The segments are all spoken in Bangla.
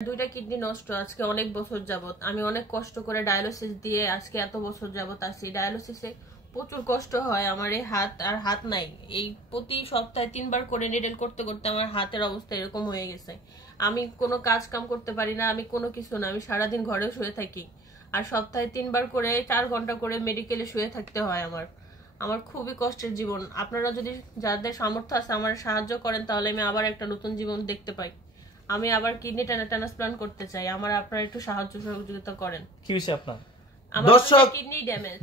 দুইটা কিডনি নষ্ট আজকে অনেক বছর যাবত। আমি অনেক কষ্ট করে ডায়ালিসিস দিয়ে আজকে এত বছর যাবত আছি। ডায়ালিসিসে প্রচুর কষ্ট হয়। আমার এই হাত নাই। এই প্রতি সপ্তাহে 3 বার করে নিডেল করতে করতে আমার হাতের অবস্থা এরকম হয়ে গেছে। আমি কোনো কাজ কাম করতে পারি না, আমি কোনো কিছু না, আমি সারাদিন ঘরে শুয়ে থাকি। আর সপ্তাহে 3 বার করে 4 ঘন্টা করে মেডিকেলে শুয়ে থাকতে হয়। আমার খুবই কষ্টের জীবন। আপনারা যদি যাদের সামর্থ্য আছে আমার সাহায্য করেন তাহলে আমি আবার একটা নতুন জীবন দেখতে পাই। আমি আবার কিডনি ট্রান্সপ্লান্ট করতে চাই। আপনারা একটু সাহায্য সহযোগিতা করেন। কি হইছে আপনার? আমার কিডনি ড্যামেজ।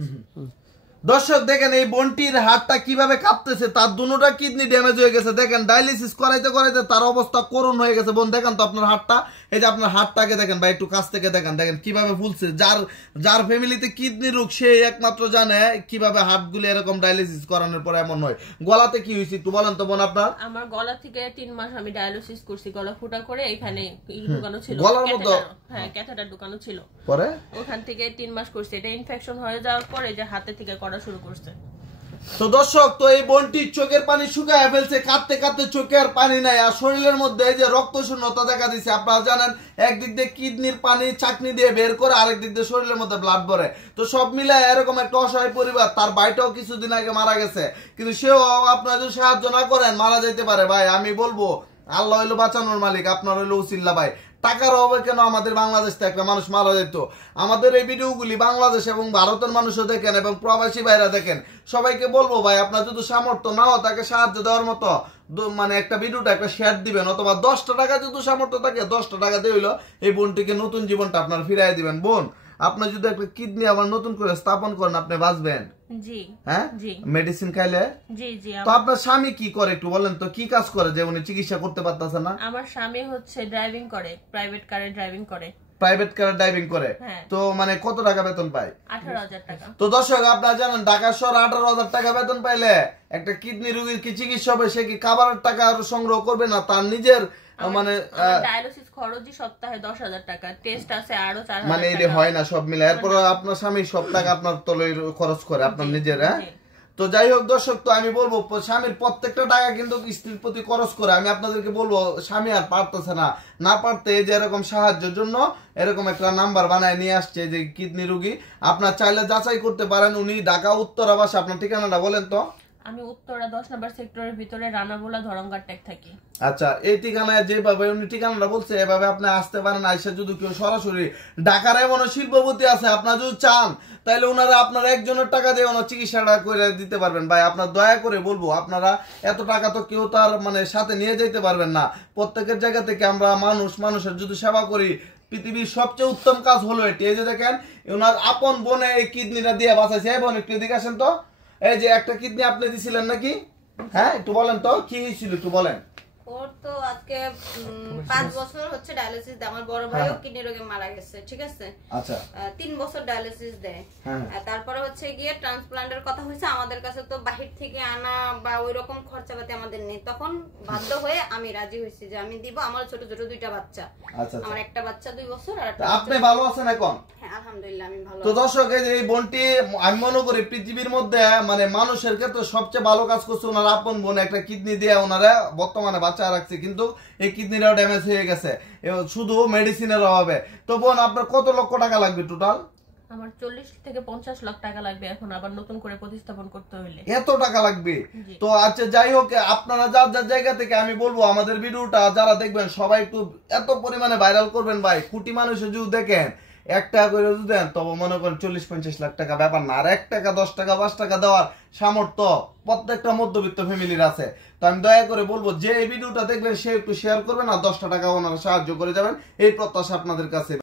দর্শক দেখেন এই বোনটির হাতটা কিভাবে কাঁপতেছে, তার দুটোটা কিডনি ড্যামেজ হয়ে গেছে। দেখেন ডায়ালিসিস করাইতে করাইতে তার অবস্থা করুণ হয়ে গেছে। বোন দেখেন তো আপনার হাতটা, এই যে আপনার হাতটাকে দেখেন ভাই, একটু কাছ থেকে দেখেন, দেখেন কিভাবে ফুলছে। যার ফ্যামিলিতে কিডনি রোগ সে একমাত্র জানে কিভাবে হাতগুলো এরকম ডায়ালিসিস করানোর পর এমন হয়। গলাতে কি হয়েছে একটু বলেন তো বোন আপনার? আমার গলা থেকে 3 মাস আমি ডায়ালিসিস করছি। গলা ফুটা করে এখানে ঢুকানো ছিল, গলার মধ্যে হ্যাঁ ক্যাথেটার ঢুকানো ছিল। পরে ওখান থেকে 3 মাস করছি। এটা ইনফেকশন হয়ে যাওয়ার পরে যে হাতে থেকে করা শুরু করছে। তো দর্শক, তো এই বোনটি চোখের পানি শুকায় ফেলছে, কাঁদতে কাঁদতে চোখে আর পানি নাই, আর শরীরের মধ্যে এই যে রক্ত শূন্যতা দেখা দিচ্ছে। আপনারা জানেন একদিক দিয়ে কিডনির পানি চাকনি দিয়ে বের করে, আরেক দিক দিয়ে শরীরের মধ্যে ব্লাড ভরে। তো সব মিলে এরকম একটা অসহায় পরিবার। তার ভাইটাও কিছুদিন আগে মারা গেছে, কিন্তু সেও আপনারা যদি সাহায্য না করেন মারা যাইতে পারে। ভাই আমি বলবো আল্লাহ হইলো বাঁচানোর মালিক, আপনার হইলো উসিল্লা। ভাই টাকার অভাবে কেন আমাদের বাংলাদেশ থেকে একটা মানুষ মারা যেত? আমাদের এই ভিডিওগুলি বাংলাদেশ এবং ভারতের মানুষও দেখেন এবং প্রবাসী ভাইরা দেখেন। সবাইকে বলবো ভাই আপনার যদি সামর্থ্য নাও তাকে সাহায্য দেওয়ার মতো মানে একটা ভিডিওটা একটা শেয়ার দিবেন, অথবা 10টা টাকা যদি সামর্থ্য থাকে 10টা টাকা দিয়ে হইলো এই বোনটিকে নতুন জীবনটা আপনার ফিরাই দিবেন। বোন আপনি যদি একটা কিডনি আবার নতুন করে স্থাপন করেন আপনি বাঁচবেন। জি হ্যাঁ জি মেডিসিন খাইলে। জি জি। তো আপনার স্বামী কি করে একটু বলেন তো, কি কাজ করে যে উনি চিকিৎসা করতে পারতেছে না? আমার স্বামী হচ্ছে ড্রাইভিং করে, প্রাইভেট কারে ড্রাইভিং করে। প্রাইভেট কার ড্রাইভিং করে। তো মানে কত টাকা বেতন পায়? 18,000 টাকা। তো দর্শক আপনারা জানেন ঢাকা শহর 18,000 টাকা বেতন পাইলে একটা কিডনি রোগীর কি চিকিৎসা হবে? সে কি খাবারের টাকা সংগ্রহ করবে না তার নিজের মানে ডায়ালিসিস খরচই সপ্তাহে 10,000 টাকা, টেস্ট আছে আরো 4,000 মানে এটা হয় না সব মিলে। এরপর আপনার স্বামী সব টাকা আপনার তলে খরচ করে আপনার নিজের। হ্যাঁ তো যাই হোক দর্শক, তো আমি বলবো স্বামীর প্রত্যেকটা টাকা কিন্তু স্ত্রীর প্রতি খরচ করে। আমি আপনাদেরকে বলবো স্বামী আর পারতেছে না পারতে যে এরকম সাহায্যের জন্য এরকম একটা নাম্বার বানায় নিয়ে আসছে যে কিডনি রোগী। আপনার চাইলে যাচাই করতে পারেন। উনি ঢাকা উত্তরা বাসা। আপনার ঠিকানাটা বলেন তো? আমি উত্তরা 10 নম্বর সেক্টরের ভিতরে রানাবোলা ধরমঘাট টেক থাকি। আচ্ছা, এই ঠিকানায় যেভাবে উনি ঠিকানাটা বলছে এভাবে আপনি আসতে পারেন। আইসা যদি কেউ সরাসরি ঢাকার এমন শিল্পপতি আছে আপনার যদি চান তাহলে ওনারা আপনার একজনের টাকা দিয়ে ওনার চিকিৎসাটা করে দিতে পারবেন। ভাই আপনার দয়া করে বলবো, আপনারা এত টাকা তো কেউ তার মানে সাথে নিয়ে যেতে পারবেন না। প্রত্যেকের জায়গা থেকে আমরা মানুষের যদি সেবা করি, পৃথিবীর সবচেয়ে উত্তম কাজ হলো এটি। এই যে দেখেন ওনার আপন বোনে এই কিডনিটা দিয়ে বাঁচাইছে। এই বোন একটু এদিকে আসেন তো। এই যে একটা কিডনি আপনি দিছিলেন নাকি? হ্যাঁ একটু বলেন তো কি হয়েছিল একটু বলেন। ওর তো আজকে 5 বছর হচ্ছে ডায়ালিসিস দেয়। আমার বড় ভাইও কিডনি রোগে মারা গেছে, ঠিক আছে? আচ্ছা 3 বছর ডায়ালিসিস দেয়। তারপরে হচ্ছে গিয়ে ট্রান্সপ্লান্টের কথা হয়েছে। আমাদের কাছে তো বাহির থেকে আনা বা ওই রকম খরচাপাতি আমাদের নেই। তখন বাধ্য হয়ে আমি রাজি হয়েছি যে আমি দিব। আমার ছোট ছোট 2টা বাচ্চা। আচ্ছা আমার একটা বাচ্চা 2 বছর আর আপনি ভালো আছেন এখন? হ্যাঁ আলহামদুলিল্লাহ আমি ভালো। তো দর্শক এই বোনটি আমি মনে করি পৃথিবীর মধ্যে মানে মানুষের ক্ষেত্রে সবচেয়ে ভালো কাজ করছে। ওনার আপন বোন একটা কিডনি দিয়ে ওনারা বর্তমানে বাচ্চা রাখছে, কিন্তু এই কিডনিটাও ড্যামেজ হয়ে গেছে শুধু মেডিসিনের অভাবে। তো বোন আপনার কত লক্ষ টাকা লাগবে টোটাল? আমার 40 থেকে 50 লাখ টাকা লাগবে এখন আবার নতুন করে প্রতিস্থাপন করতে হইলে। এত টাকা লাগবে? তো আচ্ছা যাই হোক, আপনারা যার জায়গা থেকে আমি বলবো আমাদের ভিডিওটা যারা দেখবেন সবাই একটু এত পরিমাণে ভাইরাল করবেন। ভাই কোটি মানুষের যদি দেখেন 1 টাকা করে যদি দেন তবে মনে করেন 40-50 লাখ টাকা ব্যাপার না। আর 1 টাকা 10 টাকা 5 টাকা দেওয়ার সামর্থ্য প্রত্যেকটা মধ্যবিত্ত ফ্যামিলির আছে। তো আমি দয়া করে বলবো যে এই ভিডিওটা দেখবেন সে একটু শেয়ার করবেন আর 10টা টাকা ওনারা সাহায্য করে যাবেন, এই প্রত্যাশা আপনাদের কাছে।